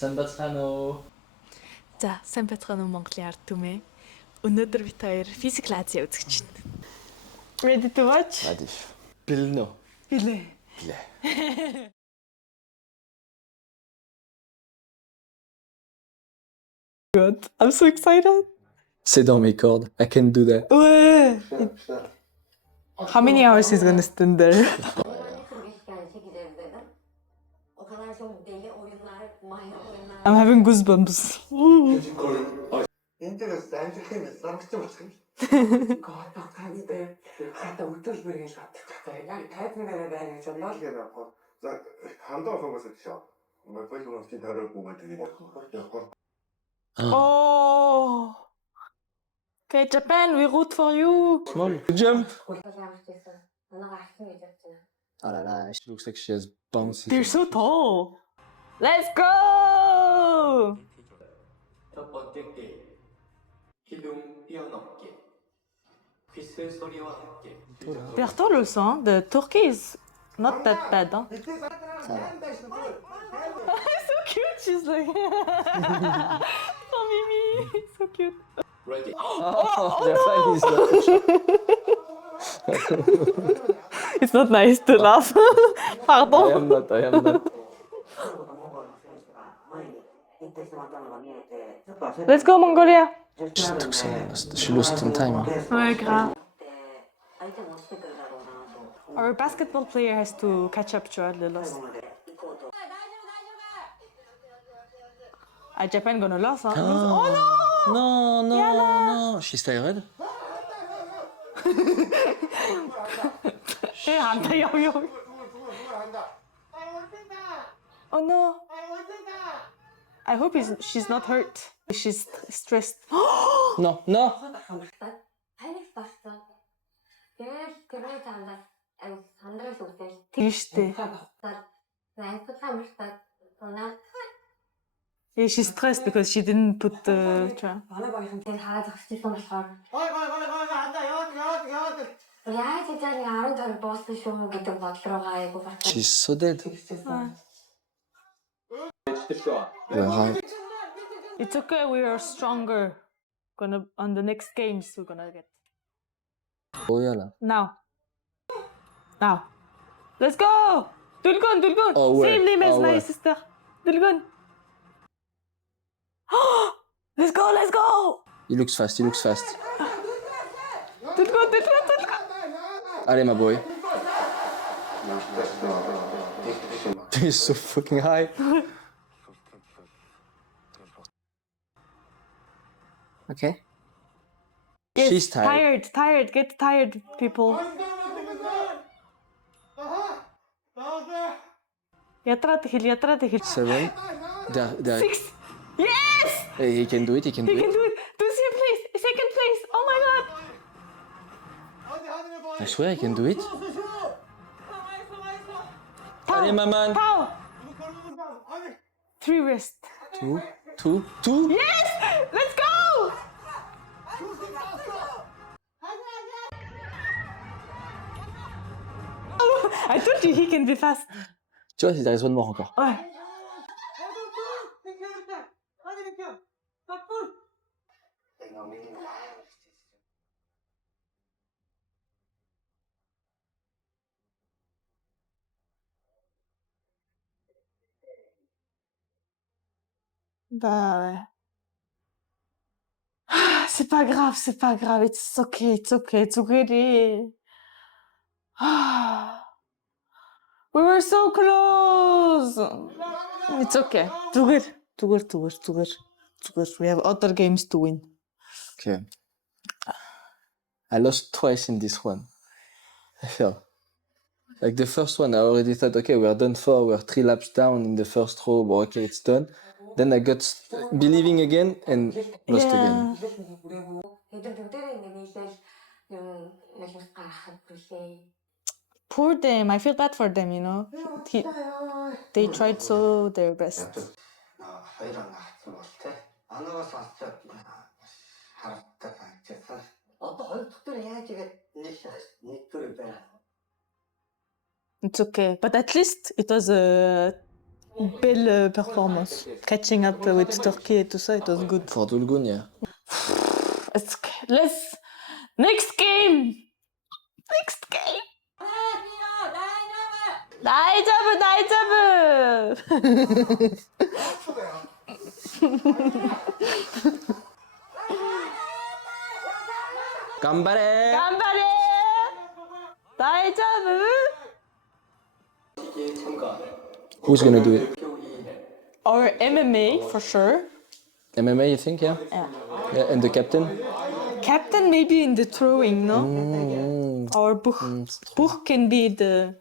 Сайн бацгаана уу? За, сайн байцгаана уу Монголын ард түмээ. Өнөөдөр бид хоёр Physical Asia үзэж байна. Ready to watch? Ready. Бэлнэ үү? Билээ. Билээ. Good. I'm so excited. C'est dans mes cordes. I can do that. Ouais. How many hours is gonna stand there? I'm having goosebumps. Интернет амжилтын ламгч болох юм. Гоотой хата өдөрбөр гэж бодчихдаг. Яг тайзан дээр байна гэж бодлоо. За хандаа хүмүүс тийшээ. Мөн хүмүүс тийм тараагүй байдаг. Oh. Okay, Japan, we root for you. Small. Jump. Oh là là, she looks like she has bouncy. They're so tall. Let's go. 첫 번째 게임 기둥 뛰어넘기 휘슬 소리와 함께 They're tall also. Hein? The Turkey is not that bad. Huh? So cute. She's like, oh Mimi, so cute. ready Japan is It's not nice to laugh. Pardon. I am not. Let's go Mongolia. She lost in time. Ouais, grave. Our basketball player has to catch up to the loss. Japan gonna lose, huh? Oh no! No, no, no. She's tired. Hey, Hanta, yo. Oh no! I hope she's not hurt. She's stressed. No, no. Triste. Yeah, she's stressed because she didn't put the trap. She's so dead. You're right. It's okay, we are stronger. On the next games we're gonna get. Oh yeah là. Now. Let's go! Dulgun! Oh, ouais. Same name as Oh, my ouais. sister. Dulgun! Let's go! He looks fast. Dulgun! Allez, my boy. He's so fucking high. Okay. Yes, She's tired. Tired. Get tired, people. Ятраад хэл. 7. There. 6. Yes! Hey, he can do it. He can do it. Second place. Oh my god. I swear I can do it. Allez, my man. Pow! 3 rest. 2. Yes! Let's go! I told you he can be fast. Tu vois, il reste one more encore. Ouais. Bah ouais. C'est pas grave. It's okay. We were so close. It's okay. Too good. We have other games to win. Okay. I lost twice in this one. I feel. Like the first one, I already thought, okay, we're done for. We're 3 laps down in the first row. But okay, it's done. Then I got believing again and lost again. Poor them. I feel bad for them, you know. They tried so their best. It's okay. But at least it was a belle performance. Catching up with Turkey et tout ça, it was good. For Dolgun, yeah. Let's next game. Next game. 나이자브 나이자브. Gambare! 간발해. 나이자브. 시기에 참가 Who's gonna do it? Or MMA for sure. MMA, you think, yeah? Yeah. Yeah, and the captain? Captain maybe in the throwing, no? Or Buch. Buch can be the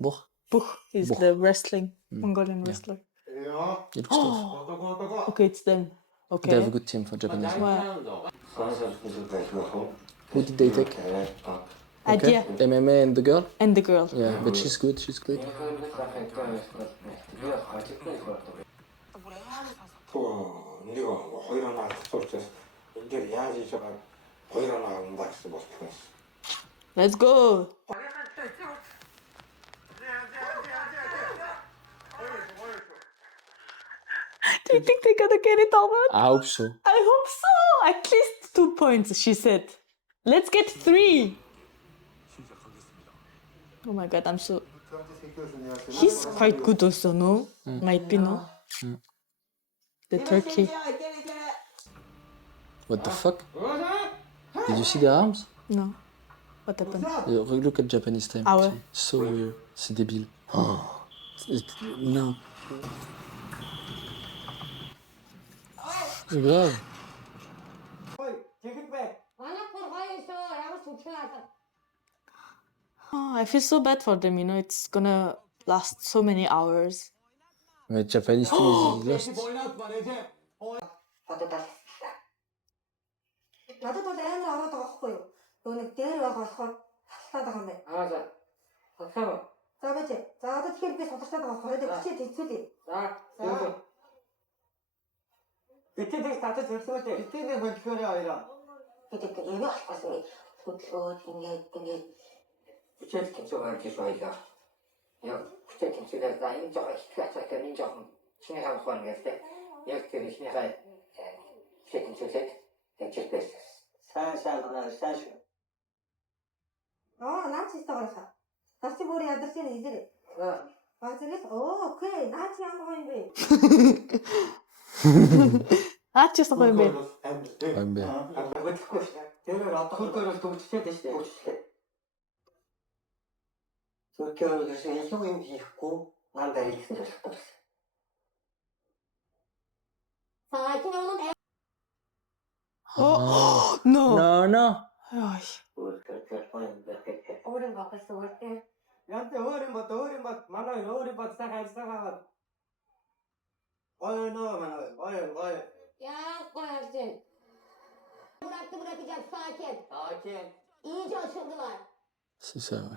Boh. Buch is the wrestling Mongolian wrestler. It looks tough. Okay, it's them. They have a Okay. good team for Japanese. Ouais. Who did they take? Adia MMA and the girl? and the girl. Yeah, but she's good, she's good. 네가 호이라 나 소리쳐 이제 야지 저가 호이라 나 온다 했어 못 피했어. Let's go. Do you think they're gonna get it, Albert? I hope so. I hope so. At least 2 points, she said. Let's get 3. Oh my god, I'm so. He's quite good also, no? Might be, no? The turkey. What the fuck? Did you see their arms? No. What happened? Look at Japanese time. Ah ouais. So weird. C'est débile. Oh, non. C'est grave. Oh, I feel so bad for them, you know, it's gonna last so many hours. Mais Japanese team is lost. надад бол амар ороод байгаа байхгүй юу? Нөгөө нэг дээр байгаа болохоор таслаад байгаа юм байна. Аа за. Хатаа. За бэж. За одоо тэгэхээр би сонсоод байгаа болохоор тэгээд бичээд хэвчүүлээ. За. За. Битэдэг татаж хэлсүүтэй. Битэдэг хөдөлгөөрөө хоёроо. Тэгээд юм болохгүй хөдлөөд ингээд Бичээд тэмцээг гаргаж байлаа. Яг бичээд тэмцээгээр за энэ жоо ихтэй цаатаа энэ жоо чиний хамах байна гэдэг. Яг тэр ихний хай бичээд тэмцээгээд тэмцээдээс. Сайн гэнэ сайн шүү. наач истагараха. Тарчи бүр ядарч яа нэлээ. Баазээс окей, наач ямар юм бэ? Аач ясан гоё юм бэ? Амбе. Хөдөлгөхгүй шүү. Тэр одоо хөргөөр төвчтэй дээ шүү. Зөвхөн илүү юм хийхгүй надад хэлсэн болох байсан. Oh, no. No, no. Ay. Өөрийн гахалсан үртэй. Яг өөр юм бат манай өөр бат сайхан хайрцаагаад. Ой нөө манай ой. Яа гоёрдэн. Bırakacak sakin. Sakin. İyice açıldılar. C'est ça, ouais.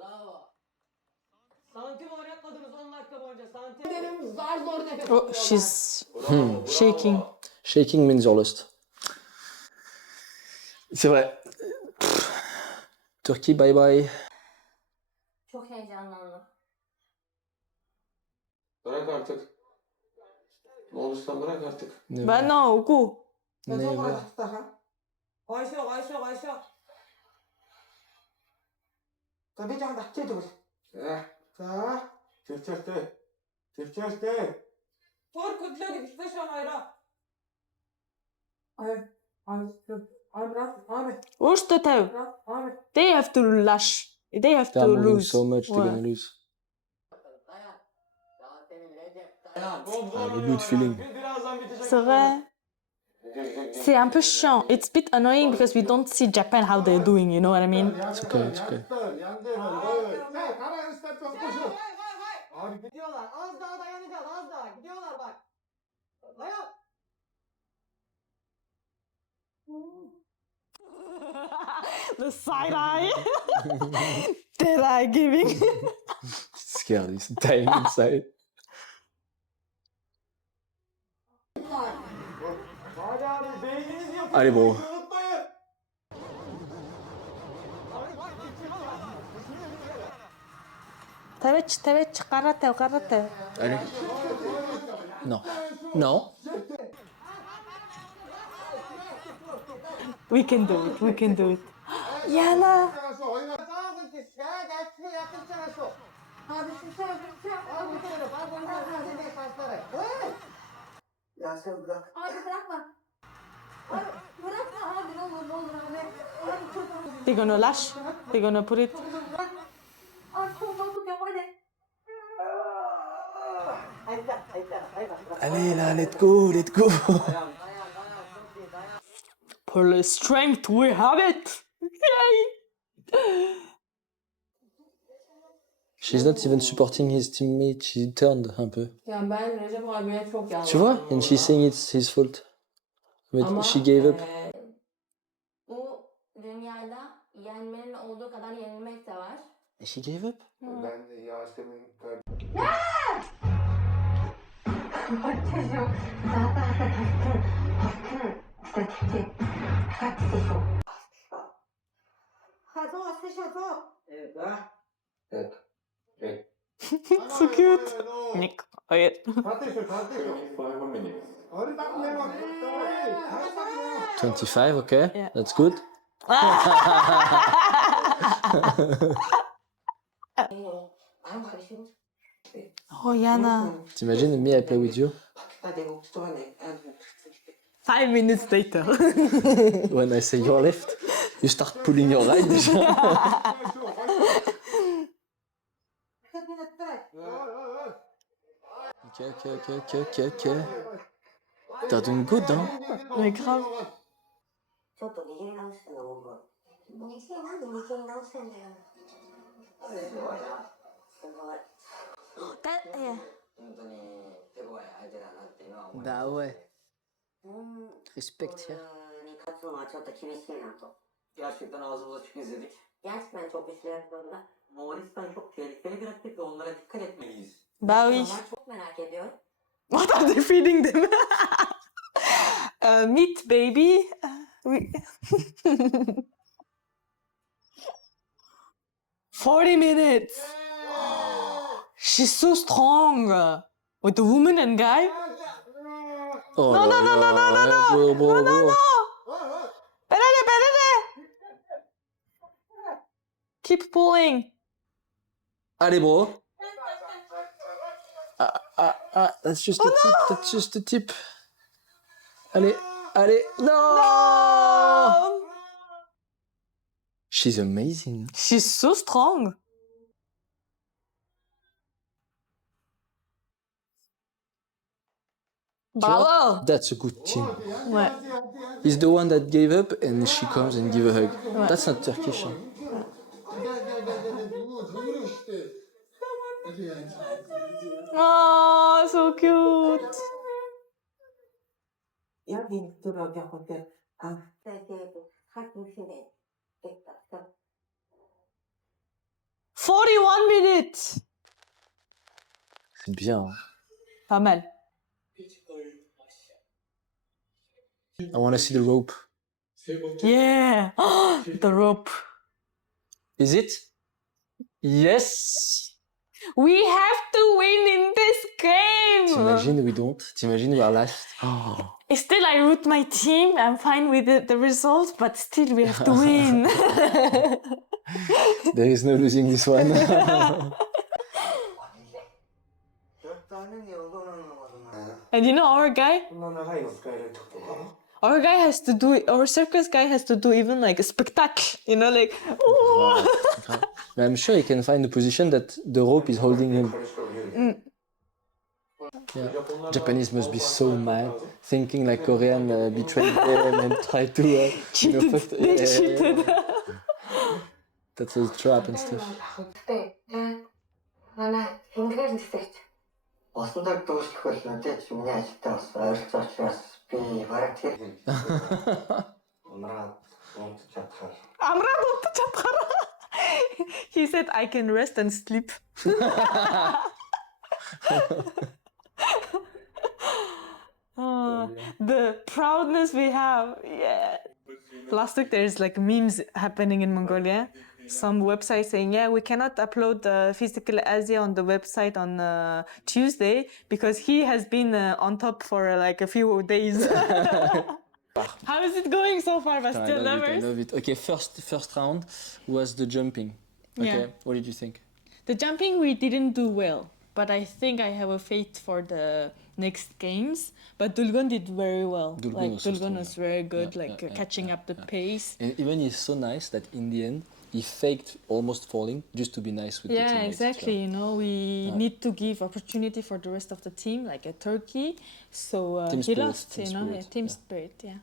Bravo. Santim oynatmadınız 10 dakika boyunca. Santim. Benim zar zor nefes. Oh, she's shaking. Shaking means you're lost. C'est vrai. Turquie, bye bye. Çok heyecanlandım. Bırak artık. Ne olursa bırak artık. Never. Ben no, oku. Never. Ayşe. Tabii can da çedir. 자, 들쳤대. Tor kutladı işte şu hayra. Abi. Өөртөө тав. Abi. They have to lash. They have They're to moving lose. so much, they're Ouais. gonna lose. Dayan. I have a good feeling. Birazdan bitecek. C'est vrai. C'est un peu chiant. It's a bit annoying because we don't see Japan how they're doing, you know what I mean? It's okay, it's okay. Abi gidiyorlar. Az daha dayanacağız. Az daha. Gidiyorlar bak. Dayan. The side eye. Dead eye giving. He's scared, he's dying inside. Hadi abi beyniniz yapın. Allez, bro. Unutmayın. тавич, карате. Allez. Non. Non. We can do it. Yana. Ya sen bırak. Abi bırakma. Abi bırakma abi ne olur abi. Abi çok olur. They're gonna lash. They're gonna put it. Abi çok korkuyorum hadi. Allez là, let's go, let's go. Police strength, we have it. Yay. She's not even supporting his teammate, she turned un peu. Yani ben Recep abiye çok yanlış. Tu vois? And she's saying it's his fault. But Ama she gave up. Bu dünyada yenmenin olduğu kadar yenilmek de var. She gave up? Ben de Yasemin 가서 쓰셔서. So cute. Nick. Hayır. Tartışıyor. 25, okay. Yeah. That's good. Oh, Yana. T'imagines, me, I play with you? 5 minutes later. When I say your left, you start pulling your right déjà. Okay. T'es doing good, hein? Mais grave. ちょっと握り直してんの僕は。なんで握り直してんだよ。すごい。本当に手強い相手だなって今は思い Bah ouais. うん。 Respect ya. に勝つのはちょっと厳しいなto. Gerçekten ağzımıza çıkın izledik. Gerçekten çok işleyen durumda. Moğolistan çok tehlikeli bir rakip ve onlara dikkat etmeliyiz. Bah oui. Ama çok merak ediyorum. What are they feeding them? Meat, baby. We... 40 minutes. She's so strong. With the woman and guy. Oh No, là no, no, là, no, no, no, ouais, bro. Benede. Keep pulling. Allez, bro. That's just a tip. Allez. No! No! She's amazing. She's so strong. Bravo. That's a good team. Ouais. He's the one that gave up and she comes and give a hug. Ouais. That's not Turkish. Hein. Oh, so cute. 여기 들어가고 아, 사진실에 있다. 41 minutes. C'est bien. Hein. Pas mal. I want to see the rope. Yeah. The rope. Is it? Yes. We have to win in this game. T'imagines, we don't. T'imagines, we are last. Oh. Still, I root my team. I'm fine with the result, but still, we have to win. There is no losing this one. 4 tane niye oldu onu anlamadım ben. And you know, our guy, こんな長いの使えるってことか our guy has to do, our circus guy has to do even like a spectacle. You know, like, oh. But I'm sure he can find a position that the rope is holding him. Yeah. Japanese must be so mad, thinking like Korean betrayed them and try to Cheated. They cheated. That's a trap and stuff. Aslında doğuşluk başında cümle açıkçası açıkçası bir varak değil. Onlara unutacaklar. Amrad unutacaklar. He said, I can rest and sleep. The proudness we have. Yeah. Last week there's like memes happening in Mongolia. some website saying, yeah, we cannot upload Physical Asia on the website on Tuesday because he has been on top for like a few days. How is it going so far, I Bastien? love it, I Lovers? love it. Okay, first round was the jumping. Okay, Yeah. what did you think? The jumping we didn't do well, but I think I have a faith for the next games. But Dulgun did very well. Dulgun like was so Dulgun strong, was yeah. very good, Yeah, like yeah, catching yeah, up the yeah. pace. And even he's so nice that in the end, he faked almost falling just to be nice with the Yeah, teammates. exactly. You know, we need to give opportunity for the rest of the team, like a Turkey. So Team he spirit, lost, team you know, spirit, team yeah. spirit. Yeah.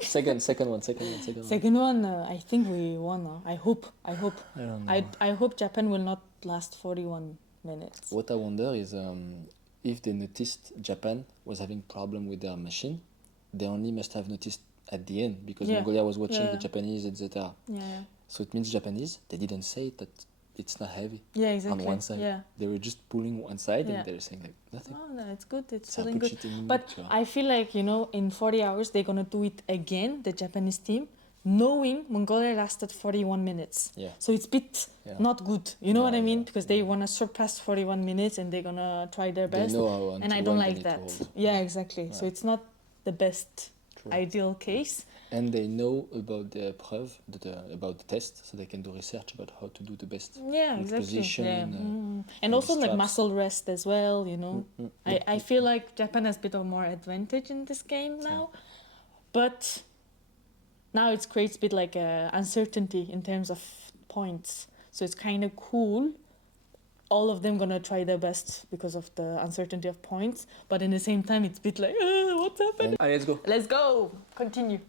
Second one. Second one, I think we won. I hope. I don't know. I hope Japan will not last 41 minutes. What I wonder is if they noticed Japan was having problem with their machine, they only must have noticed at the end because Yeah. Mongolia was watching Yeah. the Japanese, etc. Yeah. So it means Japanese, they didn't say that it's not heavy Yeah, exactly. on one side. Yeah. They were just pulling one side Yeah. and they were saying like nothing. Oh, no, it's good. It's C'est un feeling peu good. cheating, But tu vois. I feel like, you know, in 40 hours, they're going to do it again, the Japanese team, knowing Mongolia lasted 41 minutes. Yeah. So it's a bit Yeah. not good. You know what I Yeah, mean? yeah, Because they want to surpass 41 minutes and they're going to try their They best. know how And I until don't when they like need to that. hold. Yeah, exactly. So Yeah. it's not the best True. ideal case. And they know about the épreuve, about the test, so they can do research about how to do the best. Yeah, with exactly. position, Yeah. and And also like straps. muscle rest as well, you know. I feel like Japan has a bit of more advantage in this game now. But now it creates a bit like uncertainty in terms of points. So it's kind of cool. All of them gonna try their best because of the uncertainty of points. But in the same time, it's a bit like, what's happening? Allez, let's go. Let's go. Continue.